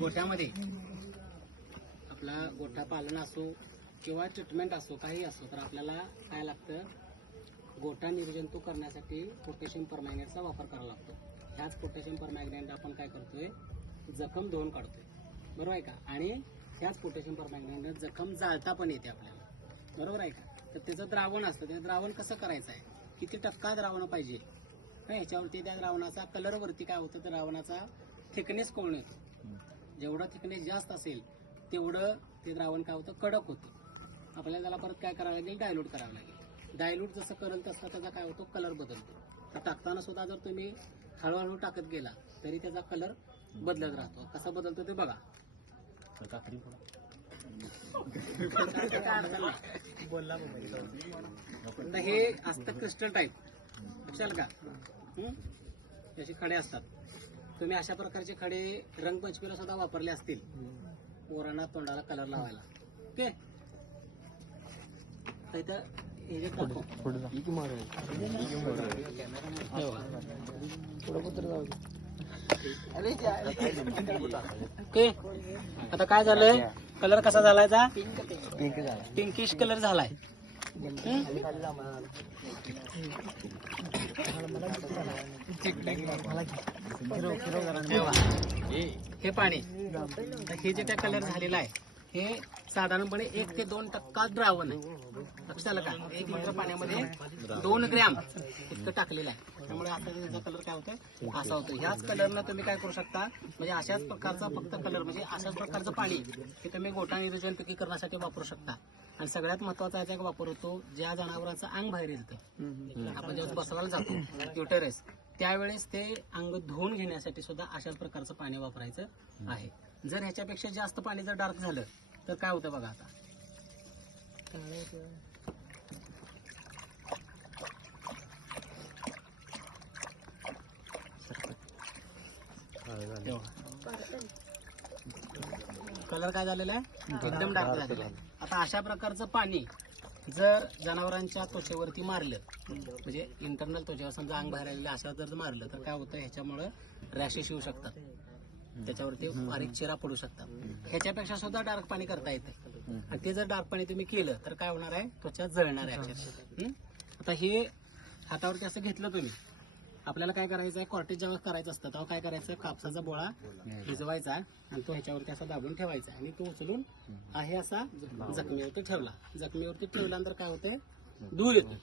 गोठ्यामध्ये. आपला गोठा पालन असो किंवा ट्रीटमेंट असो काही असो तर आपल्याला काय लागतं? गोठा निर्जंतू करण्यासाठी पोटॅशियम परमॅग्नेटचा वापर करावा लागतो. ह्याच पोटॅशियम परमॅग्नेट आपण काय करतोय? जखम धुवून काढतोय. बरोबर आहे का? आणि ह्याच पोटॅशियम परमॅग्नेट जखम जाळता पण येते आपल्याला. बरोबर आहे का? तर त्याचं द्रावण असतं. ते द्रावण कसं करायचं आहे? किती टक्का द्रावण पाहिजे? काय ह्याच्यावरती त्या द्रावणाचा कलरवरती काय होतं? तर द्रावणाचा थिकनेस कोण येतो जेवढं थिकनेस जास्त असेल तेवढं ते द्रावण काय होतं? कडक होतं. आपल्याला त्याला परत काय करावं लागेल? डायल्यूट करावं लागेल. डायल्यूट जसं करल तसं त्याचा काय होतो? कलर बदलतो. तर टाकताना सुद्धा जर तुम्ही हळूहळू टाकत गेला तरी त्याचा कलर बदलत राहतो. कसा बदलतो ते बघा. बोलला हे असतं क्रिस्टल टाईप लक्षाल का? हं? खडे असतात. तुम्ही अशा प्रकारचे खडे रंगपंचमीला सुद्धा वापरले असतील. पोरांना तोंडाला कलर लावायला. ओके? हे जे टाकू. ओके? आता काय झालंय? कलर कसा झालाय पिंकिश कलर झालाय. हे पाणी हे जे काय कलर झालेलं आहे हे साधारणपणे एक ते दोन टक्का द्रावण आहे. लक्षात आलं का? एक लिटर पाण्यामध्ये दोन ग्रॅम इतकं टाकलेलं आहे. त्यामुळे आता त्याचा कलर काय होतोय? असा होतो ह्याच कलरनं तुम्ही काय करू शकता? म्हणजे अशाच प्रकारचा फक्त कलर म्हणजे अशाच प्रकारचं पाणी हे तुम्ही गोठा निर्जनपिकी करण्यासाठी वापरू शकता. आणि सगळ्यात महत्त्वाचा याचा एक वापर होतो ज्या जनावरांचं अंग बाहेर येतं. आपण जेव्हा बसवायला जातो युटेरेस त्यावेळेस ते अंग धुवून घेण्यासाठी सुद्धा अशाच प्रकारचं पाणी वापरायचं आहे. जर ह्याच्यापेक्षा जास्त पाणी जर डार्क झालं तर काय होतं बघा आता? कलर काय झालेला आहे? एकदम डार्क झालेला आहे. आता अशा प्रकारचं पाणी जर जनावरांच्या त्वचेवरती मारलं म्हणजे इंटरनल त्वचेवर समजा अंग बाहेर आलेलं अशा जर मारलं तर काय होतं? ह्याच्यामुळं रॅशेस येऊ शकतात. त्याच्यावरती बारीक चिरा पडू शकतात. ह्याच्यापेक्षा सुद्धा डार्क पाणी करता येतं. आणि ते जर डार्क पाणी तुम्ही केलं तर काय होणार आहे? त्वचा जळणार आहे. हं? आता हे हातावरती असं घेतलं तुम्ही आपल्याला काय करायचं आहे कॉर्टेज जेव्हा करायचं असतं तेव्हा काय करायचं? कापसाचा बोळा भिजवायचा आणि तो ह्याच्यावरती असा दाबून ठेवायचा आणि तो उचलून आहे असा जखमीवरती ठेवला. जखमीवरती ठेवल्यानंतर काय होते धूर येतो.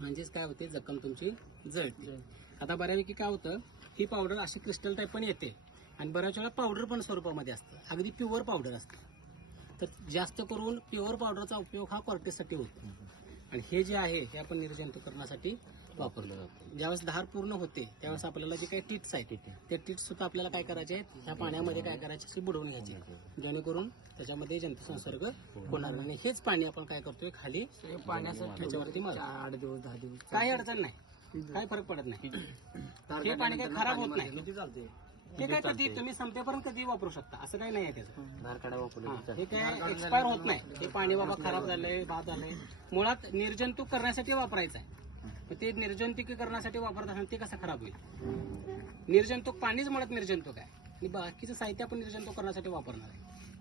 म्हणजेच काय होते? जखम तुमची जळते. आता बऱ्यापैकी काय होतं? ही पावडर अशी क्रिस्टल टाईप पण येते. आणि बऱ्याच वेळा पावडर पण स्वरूपामध्ये असतं. अगदी प्युअर पावडर असतं. तर जास्त करून प्युअर पावडरचा उपयोग हा कॉर्टेजसाठी होतो. आणि हे जे आहे हे आपण निर्जंतुकरणासाठी वापरलं जातं. ज्यावेळेस धार पूर्ण होते त्यावेळेस आपल्याला जे काही टिट्स आहेत ते टिट्स सुद्धा आपल्याला काय करायचे आहेत? ह्या पाण्यामध्ये काय करायचे असे बुडवून घ्यायचे. जेणेकरून त्याच्यामध्ये जंतुसंसर्ग होणार नाही. आणि हेच पाणी आपण काय करतोय? खाली पाण्यासाठी त्याच्यावरती आठ दिवस दहा दिवस काही अडचण नाही. काही फरक पडत नाही. हे पाणी काही खराब होत नाही. हे काय कधी तुम्ही संपेपर्यंत कधी वापरू शकता. असं काही नाही आहे त्याचं. हा, हे. काय एक्सपायर होत नाही. हे पाणी बाबा खराब झालंय बाद झालंय. मुळात निर्जंतुक करण्यासाठी वापरायचं आहे. ते निर्जंतुकीकरणासाठी वापरत असेल ते कसं खराब होईल? निर्जंतुक पाणीच म्हणत निर्जंतुक आहे. आणि बाकीचं साहित्य आपण निर्जंतुक करण्यासाठी वापरणार आहे.